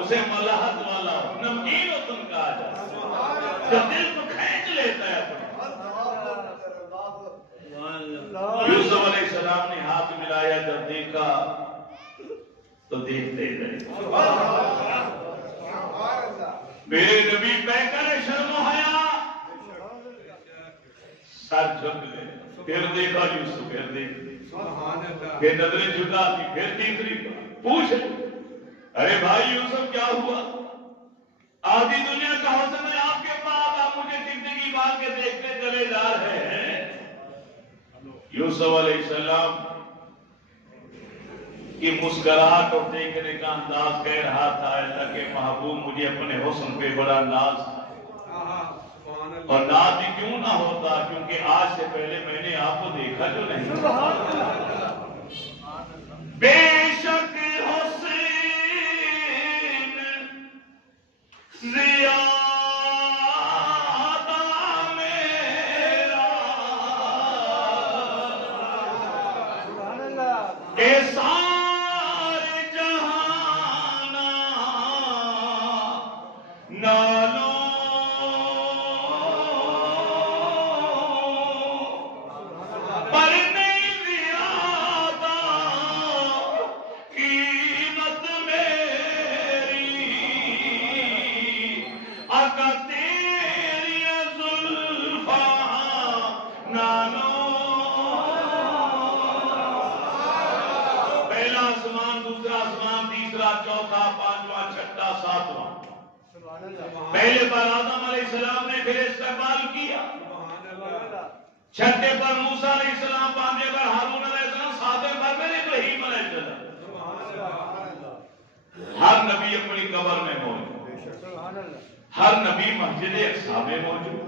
اسے ملاحت والا نمکین حسن کہا جاتا ہے، جو دل کو کھینچ لیتا ہے اپنے۔ یوسف علیہ السلام نے ہاتھ ملایا، جب دیکھا تو دیکھتے رہے، میرے نبی پیکر شرم و حیا سر جھک گئے، پھر دیکھا یوسف، پھر دیکھ پھر نظریں جھکا دی، پھر تیسری بار پوچھ، ارے بھائی یوسف کیا ہوا؟ آدھی دنیا کا حسن ہے آپ کے پاس، آپ مجھے زندگی مار کے دیکھتے چلے جا رہے ہیں۔ یوسف علیہ السلام کی مسکراہٹ اور دیکھنے کا انداز کہہ رہا تھا اللہ کے محبوب مجھے اپنے حسن پہ بڑا ناز تھا، اور ناز ہی کیوں نہ ہوتا کیونکہ آج سے پہلے میں نے آپ کو دیکھا جو نہیں۔ بے شک حسین زیادہ میرا سارے جہانا نالو پر نہیں زیادہ قیمت میری اگر تیری زلفاں نالو۔ پہلا آسمان، دوسرا آسمان، تیسرا، چوتھا، پانچواں، چھٹا، ساتواں۔ پہلے پر آدم علیہ السلام نے پھر استقبال کیا، چھٹے پر موسیٰ علیہ السلام، پانچویں پر ہارون علیہ السلام، ساتویں پر پھر ابراہیم علیہ السلام۔ ہر نبی اپنی قبر میں موجود، ہر نبی مسجد اقصیٰ میں موجود۔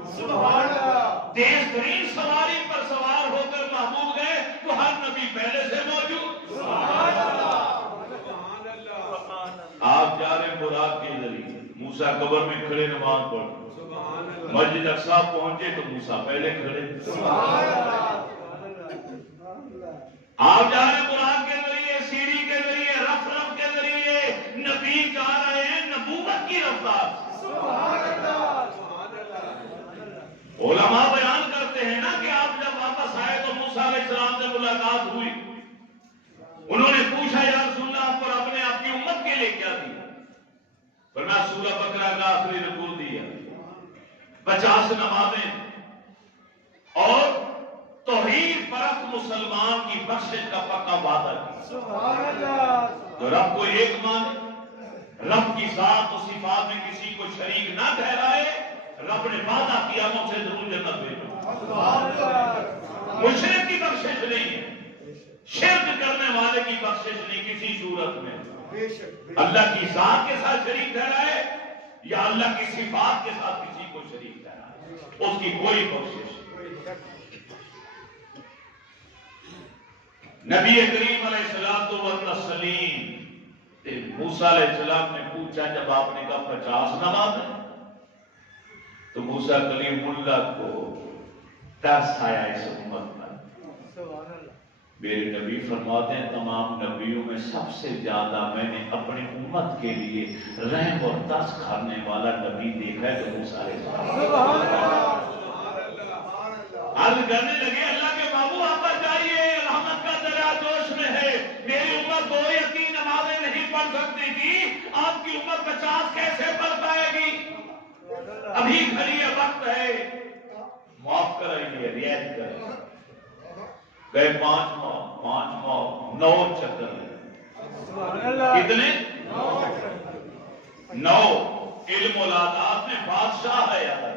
تیز ترین سواری پر سوار ہو کر محبوب گئے تو ہر نبی پہلے سے موجود۔ آپ جا رہے براق کے ذریعے، موسیٰ قبر میں کھڑے نماز پڑھ، مسجد اقصیٰ پہنچے تو موسیٰ پہلے کھڑے۔ آپ جا رہے براق کے ذریعے، سیڑھی کے ذریعے، رف رف کے ذریعے، نبی جا رہے ہیں نبوت کی رفتار۔ علماء بیان کرتے ہیں نا کہ آپ جب واپس آئے تو موسیٰ علیہ السلام سے ملاقات ہوئی، انہوں نے پوچھا یا رسول اللہ آپ پر اپنے آپ کی امت کے لیے کیا دیا؟ فرمایا سورہ بقرہ کا آخری رکوع دیا، 50 نمازیں اور توحید پرست مسلمان کی بخشش کا پکا وعدہ کیا۔ تو رب کو ایک مانے، رب کی ذات و صفات میں کسی کو شریک نہ ٹھہرائے، رب نے وعدہ کیا مجھ سے ضرور جنت بھیجو۔ مشرک کی بخشش نہیں ہے، شرک کرنے والے کی بخشش نہیں کسی صورت میں۔ اللہ کی ذات کے ساتھ شریک ٹھہرائے یا اللہ کی صفات کے ساتھ کسی کو شریک ٹھہرائے، اس کی کوئی بخشش نہیں۔ نبی کریم علیہ السلام والتسلیم موسیٰ علیہ السلام نے پوچھا جب آپ نے کہا 50 نمازیں، تو موسیٰ کلیم اللہ کو ترس آیا اس امت پر۔ میرے نبی فرماتے ہیں تمام نبیوں میں سب سے زیادہ میں نے اپنی امت کے لیے رحم اور ترس کھانے والا نبی دیکھا ہے تو موسیٰ علیہ السلام۔ عرض کرنے لگے اللہ کے بابو آپ پر جائیے، رحمت کا دریا جوش میں ہے، میری امت 2 یا 3 نمازیں نہیں پڑھ سکتی تھی، آپ کی امت 50 کیسے پڑھ پائے گی؟ ابھی گھڑی وقت ہے، معاف کرائیے، رعایت کریں۔ گئے 5 ماہ 9 چکر، کتنے؟ 9۔ علم العادات میں بادشاہ ہے یاد ہے،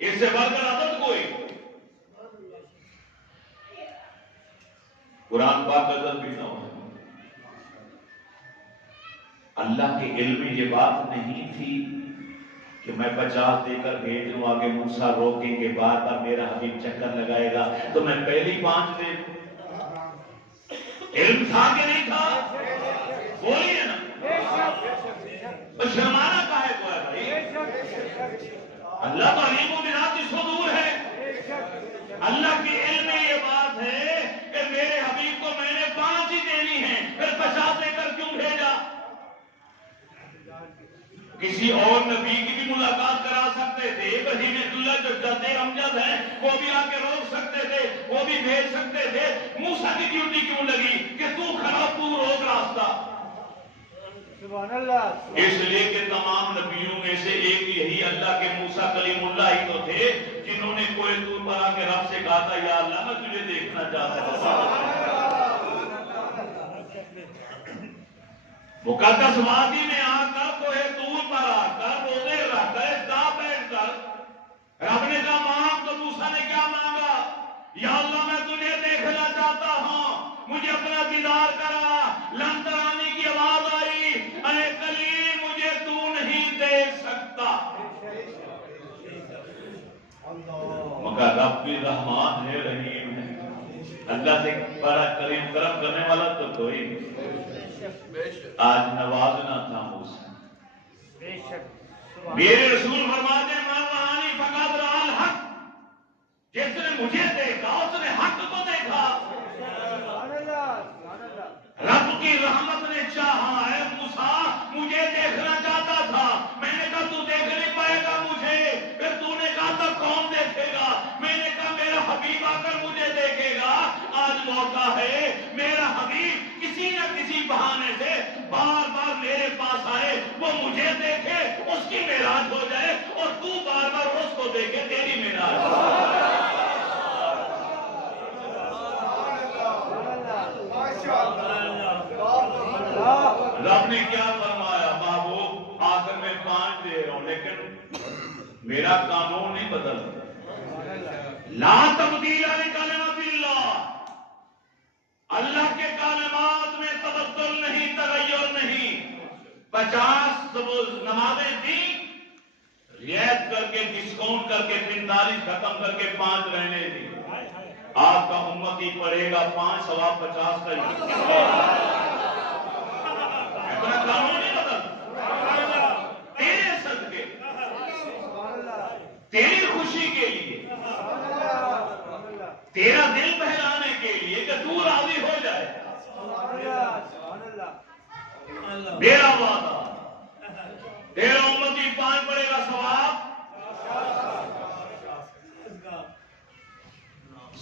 اس سے بڑھ کر عدد کوئی۔ قرآن پاک عدد بھی 9 ہے۔ اللہ کے علم میں یہ بات نہیں تھی کہ میں 50 دے کر بھیج دوں، آگے موسیٰ روکیں گے، بار بار میرا حبیب چکر لگائے گا تو میں پہلی 5 دے دوں۔ علم تھا کہ نہیں تھا؟ بولیے نا، شرمانا کاہے کو ہے بھائی؟ اللہ تو علیم و بذات الصدور ہے۔ اللہ کے علم میں یہ بات ہے کہ میرے حبیب کو میں نے 5 ہی دینی ہے، پھر 50 دے کر کیوں بھیجا؟ کسی اور نبی کی بھی ملاقات کرا سکتے تھے، ابراہیم اللہ جو جد امجد ہیں وہ بھی آ کے روک سکتے تھے، وہ بھی بھیج سکتے تھے۔ موسیٰ کی ڈیوٹی کیوں لگی کہ تو کھڑا تو روک راستہ؟ سبحان اللہ۔ اس لیے کہ تمام نبیوں میں سے ایک یہی اللہ کے موسیٰ کلیم اللہ ہی تو تھے جنہوں نے کوہ طور پر آ کے رب سے کہا تھا یا اللہ میں تجھے دیکھنا چاہتا ہوں۔ مقدس وادی میں آ کر کوہ طور پر آ کر روزے رکھ کر دا بیٹھ کر رب نے کہا مانگ، تو موسیٰ نے کیا مانگا؟ یا اللہ میں تجھے دیکھنا چاہتا ہوں، مجھے اپنا دیدار کرا۔ لن ترانی کی آواز آئی، اے کلیم مجھے تو نہیں دیکھ سکتا، مگر رب بھی رحمان ہے، رحیم ہے۔ اللہ سے بڑا کریم کرم کرنے والا تو کوئی نہیں۔ آج نوازنا تھا موسیٰ۔ میرے رسول فرماتے ہیں من رآنی فقد رأى الحق، جس نے مجھے دیکھا اس نے حق کو دیکھا۔ رب کی رحمت نے چاہا ہے موسیٰ مجھے دیکھنا چاہتا تھا، میں نے کہا تو دیکھ نہیں پائے گا مجھے، پھر تو نے کہا تو کون دیکھے گا؟ میں نے کہا میرا حبیب آ کر مجھے دیکھے گا۔ آج موقع ہے میرا حبیب کسی نہ کسی بہانے سے بار بار میرے پاس آئے، وہ مجھے دیکھے، اس کی معراج ہو جائے، اور تو بار بار اس کو دیکھے، تیری معراج ہو جائے۔ رب نے کیا فرمایا؟ محبوب آخر میں 5 دے رہا ہوں، لیکن میرا قانون نہیں بدل۔ لا تبدیل لکلمات اللہ، اللہ کے کلمات میں تبدل نہیں، تغیر نہیں۔ 50 نمازیں دی، رعایت کر کے ڈسکاؤنٹ کر کے 45 ختم کر کے 5 رہنے دی۔ آپ کا امتی پڑھے گا 5 ثواب 50 کا ہی۔ اپنا قانون نہیں بدل، تیرے صدقے، تیری خوشی کے لیے، تیرا دل بہلانے کے لیے کہ تو راضی ہو جائے۔ میرا وعدہ، تیرا امتی 5 پڑے گا ثواب۔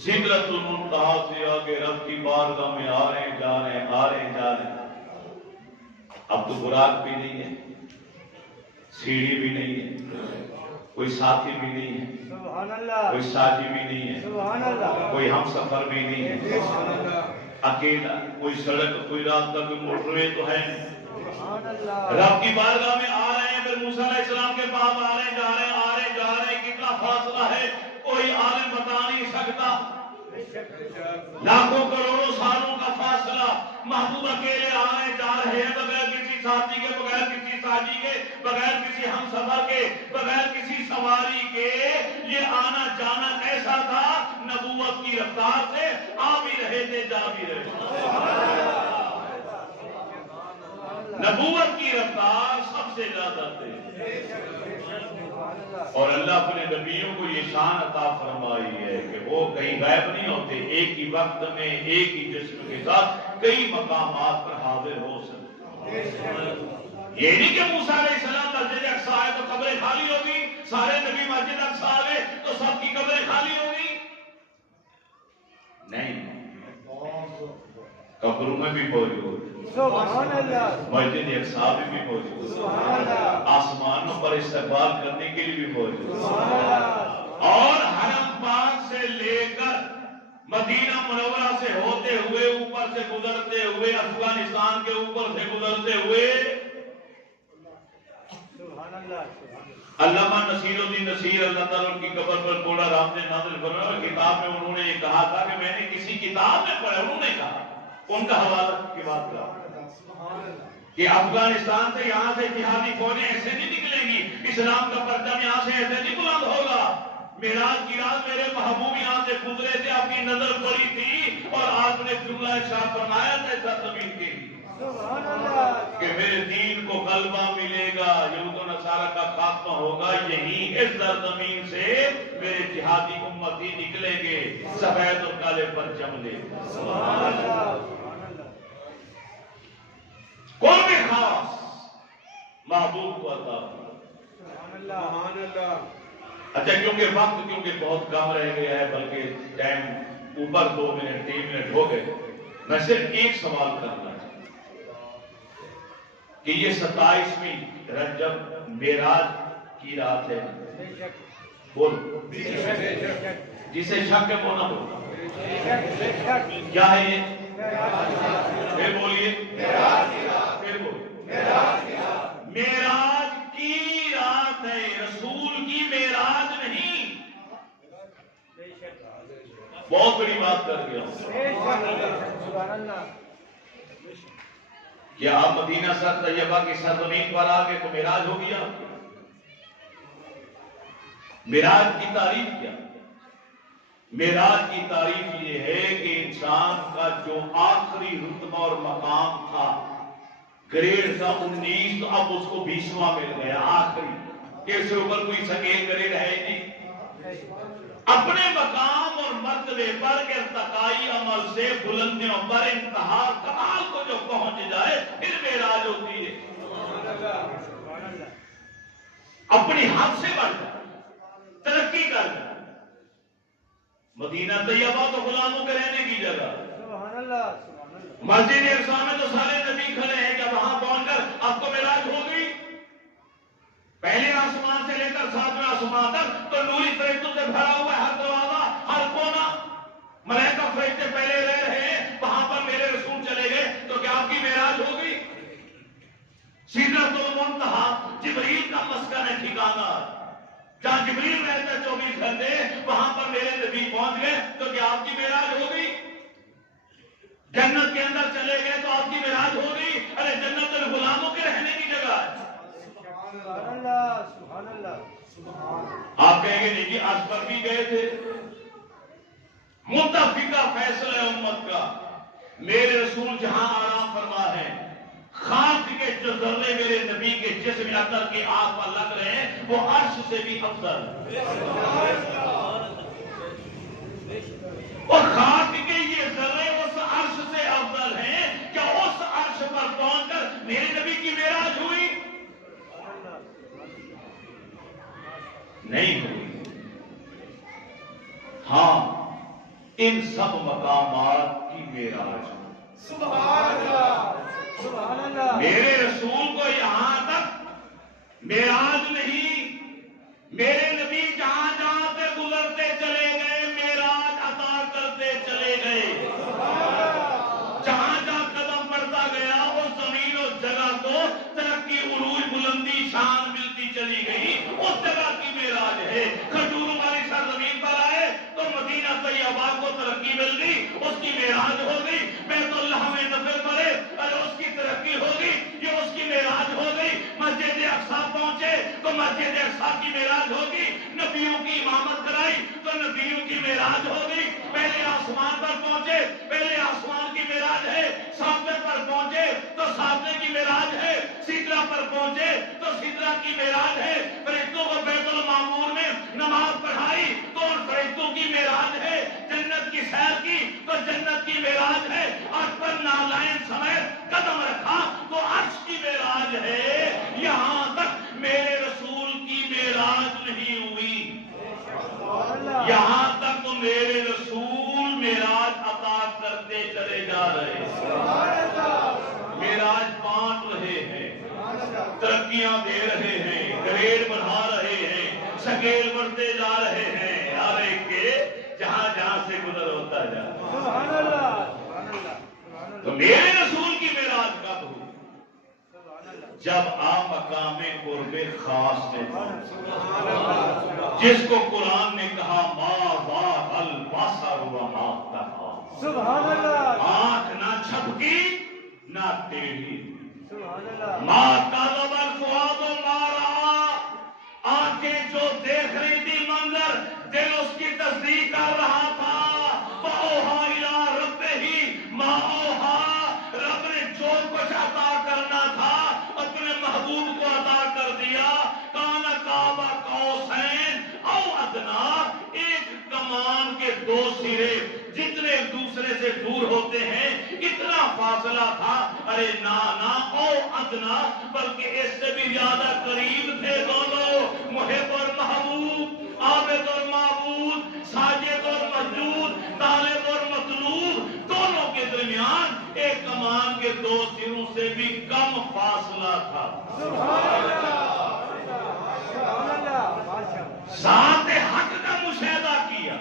سدرۃ المنتہا سے آگے رب کی بارگاہ میں آ رہے جا رہے آ رہے جا رہے۔ اب تو براق بھی نہیں ہے، سیڑھی بھی نہیں ہے، کوئی ساتھی بھی نہیں ہے، کوئی ساتھی بھی نہیں ہے، کوئی ہم سفر بھی نہیں ہے، اکیلا، کوئی سڑک، کوئی راستہ، کوئی موٹر وے تو ہے نہیں۔ رب کی بارگاہ میں آ رہے ہیں، پھر موسیٰ علیہ السلام کے پاس آ رہے جا رہے آ رہے جا رہے، کتنا فاصلہ ہے کوئی عالم بتا نہیں سکتا، لاکھوں کروڑوں سالوں کا فاصلہ۔ محبوب اکیلے آ رہے جا رہے ہیں، بغیر کسی ساتھی کے، بغیر کسی ساتھی کے، بغیر کسی ہم سفر کے، بغیر کسی سواری کے۔ یہ آنا جانا ایسا تھا نبوت کی رفتار سے، آ بھی رہے تھے جا بھی رہے تھے۔ نبوت کی رفتار سب سے زیادہ تھی، اور اللہ اپنے نبیوں کو یہ شان عطا فرمائی ہے کہ وہ کہیں غائب نہیں ہوتے، ایک ہی وقت میں ایک ہی جسم کے ساتھ کئی مقامات پر حاضر ہو سکتے۔ یہ نہیں کہ موسیٰ علیہ السلام مسجد اقصی آئے تو قبریں خالی ہوگی، سارے نبی مسجد اقصی آئے تو سب کی قبریں خالی ہوگی، نہیں، قبروں میں بھی موجود، مسجد اقصی میں بھی موجود، آسمانوں پر استقبال کرنے کے لیے بھی موجود، اور حرم پاک سے لے کر مدینہ منورہ سے ہوتے ہوئے، اوپر سے گزرتے ہوئے، افغانستان کے اوپر سے گزرتے ہوئے، علامہ نصیر الدین نصیر اللہ تعالیٰ ان کی قبر پر کوڑا رام نے نازل فرمایا، اور کتاب میں انہوں نے یہ کہا تھا کہ میں نے کسی کتاب میں پڑھا، انہوں نے کہا، ان کا حوالہ کی بات کہا کہ افغانستان سے یہاں سے جہادی فوجیں ایسے نہیں نکلیں گی، اسلام کا پرچم یہاں سے ایسے نہیں بلند ہوگا۔ معراج کی رات میرے محبوب یہاں سے گزرے تھے، آپ کی نظر پڑی تھی، اور آپ نے جملہ ارشاد فرمایا تھا زمین کے لیے کہ میرے دین کو غلبہ ملے گا، یہود و نصارہ کا خاتمہ ہوگا، یہی اس زمین سے میرے جہادی امتی نکلیں گے، سفید اور کالے پرچم لے گا۔ کوئی بھی خاص محبوب کو عطا۔ اچھا، کیونکہ وقت بہت کم رہ گیا ہے، بلکہ ٹائم اوپر 2 منٹ 3 منٹ ہو گئے، میں صرف ایک سوال کرنا چاہتا ہوں کہ یہ 27ویں رجب معراج کی رات ہے، بول جسے شک ہے وہ نہ بولنا، کیا ہے یہ؟ پھر بولیے، پھر بولیے، کر گیا ہوں۔ سبحان اللہ۔ کیا آپ مدینہ سر طیبہ کی سرزمین پر آ گئے تو معراج ہو گیا؟ معراج کی تعریف کیا؟ معراج کی تعریف یہ ہے کہ انسان کا جو آخری رتبہ اور مقام تھا، گریڈ تھا 19، تو اب اس کو 20واں مل گیا، آخری۔ اس سے اوپر کوئی سکیل گریڈ ہے ہی نہیں۔ اپنے مقام اور مرتبے پر ارتقائی عمل سے بلندیوں پر انتہا کمال کو جو پہنچ جائے پھر معراج ہوتی ہے۔ اپنی حد سے بڑھ جائے، ترقی کر جائے۔ مدینہ طیبہ تو غلاموں کے رہنے کی جگہ، سبحان اللہ، سبحان اللہ۔ مسجد اقصی میں تو سارے نبی کھڑے ہیں، کہ وہاں پہنچ کر اب تو معراج ہو گئی۔ پہلے آسمان سے لے کر 7ویں آسمان تک تو نوری فرشتوں سے بھرا ہوا ہے، ہر دروازہ، ہر کونا، ملائکہ فرشتے پہلے رہ رہے ہیں، وہاں پر میرے رسول چلے گئے، تو کیا آپ کی معراج ہو گئی؟ سدرۃ المنتہا جبریل کا مسکن ہے، ٹھکانہ، جہاں جبریل رہتا ہے 24 گھنٹے، وہاں پر میرے نبی پہنچ گئے، تو کیا آپ کی معراج ہو گئی؟ جنت کے اندر چلے گئے تو آپ کی معراج ہو گئی؟ ارے جنت غلاموں کے رہنے کی جگہ ہے۔ سبحان اللہ، سبحان اللہ۔ آپ کہیں گے نہیں جی آج پر بھی گئے تھے۔ متفقہ فیصلہ امت کا، میرے رسول جہاں آرام فرما ہے، خاک کے جو ذرے میرے نبی کے جسم اطہر کی آنکھ پر لگ رہے ہیں وہ عرش سے بھی افضل، اور خاک کے یہ ذرے اس عرش سے افضل ہیں۔ کیا اس عرش پر پہنچ کر میرے نبی کی معراج ہوئی؟ نہیں ہوئی۔ ہاں، ان سب مقامات کی معراج ہوئی۔ سبحان اللہ، سبحان اللہ۔ میرے رسول کو یہاں تک معراج نہیں، میرے نبی جہاں جہاں سے گزرتے چلے گئے معراج عطا کرتے چلے گئے۔ جہاں جہاں قدم پڑتا گیا اس زمین اور جگہ کو ترقی، عروج، بلندی، شان ملتی چلی گئی، اس جگہ کی معراج ہے۔ کھجوروں والی سرزمین پر آئے تو مدینہ طیبہ کو ترقی مل گئی، اس کی معراج ہو گئی۔ بیت اللہ میں نفل پڑے، ارے اس کی ترقی ہو گئی، یہ اس کی معراج ہو گئی۔ مسجد اقصی پہنچے تو مسجد اقصی کی معراج ہوگی۔ نبیوں کی امامت کرائی تو نبیوں کی معراج ہو گئی۔ پہلے آسمان پر پہنچے، پہلے آسمان کی معراج ہے۔ 7ویں پر پہنچے تو 7ویں کی معراج ہے۔ سدرہ پر پہنچے تو سدرہ کی معراج ہے۔ فرشتوں کو بیت المعمور میں نماز پڑھائی تو ان فرشتوں کی معراج ہے۔ جنت کی سیر کی تو جنت کی معراج ہے۔ عرش پر نالائن سمیت قدم رکھا تو عرش کی معراج ہے۔ یہاں تک میرے رسول کی معراج نہیں ہوئی، یہاں تک تو میرے رسول معراج عطا کرتے چلے جا رہے ہیں، معراج بانٹ رہے ہیں، ترقیاں دے رہے ہیں، گریڈ بڑھا رہے ہیں، سکیل بڑھتے جا رہے ہیں، ہر ایک کے جہاں جہاں سے گزر ہوتا جا رہا ہے۔ سبحان اللہ، سبحان اللہ، سبحان اللہ۔ تو میرے رسول کی معراج کب ہوئی؟ جب آپ مقام قرب خاص میں، جس کو قرآن نے کہا ما ذاق البصر وما طغى، سبحان اللہ، آنکھ نہ جھپکی نہ ٹیڑھی، سبحان اللہ۔ ما کذب الفؤاد ما رأى، آنکھیں جو دیکھ رہی تھی منظر، دل اس کی تصدیق کر رہا تھا۔ فأوحى إلى ربه ما أوحى، رب نے جو کچھ عطا کرنا تھا اپنے محبوب کو عطا کر دیا۔ کان قاب قوسین او ادنی، ایک کمان کے دو سرے جتنے ایک دوسرے سے دور ہوتے ہیں اتنا فاصلہ تھا۔ ارے نانا او ادنا، بلکہ اس سے بھی زیادہ قریب تھے دونوں، محب اور محبوب، عابد اور معبود، ساجد اور مسجود، طالب اور مطلوب، دونوں کے درمیان ایک کمان کے دو سروں سے بھی کم فاصلہ تھا۔ سبحان اللہ، سبحان اللہ، ماشاء اللہ، ذات حق کا مشاہدہ کیا،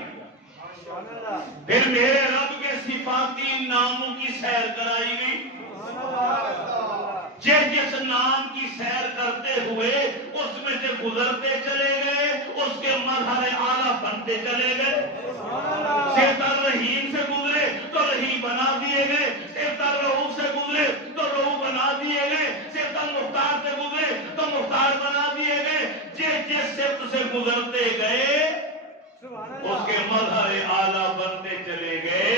سبحان اللہ، پھر میرے رب کے صفاتی ناموں کی سیر کرائی گئی۔ سبحان اللہ، جس جس نام کی سیر کرتے ہوئے اس میں سے گزرتے چلے گئے، اس کے مظہر اعلیٰ بنتے چلے گئے۔ سبحان اللہ، صفت الرحیم سے گزرتے گئے سبحان اس اللہ کے مظہر اعلیٰ بنتے چلے گئے.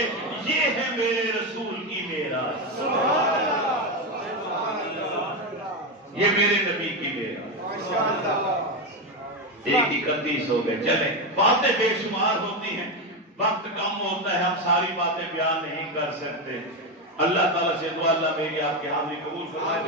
یہ ہے میرے رسول کی میراث. سبحان اللہ یہ میرے نبی کی میراث. 1:31 ہو گئے. چلیں باتیں بے شمار ہوتی ہیں, وقت کم ہوتا ہے, ہم ساری باتیں بیان نہیں کر سکتے. اللہ تعالیٰ سے دعا اللہ میری آپ کی حاضری قبول فرمائے.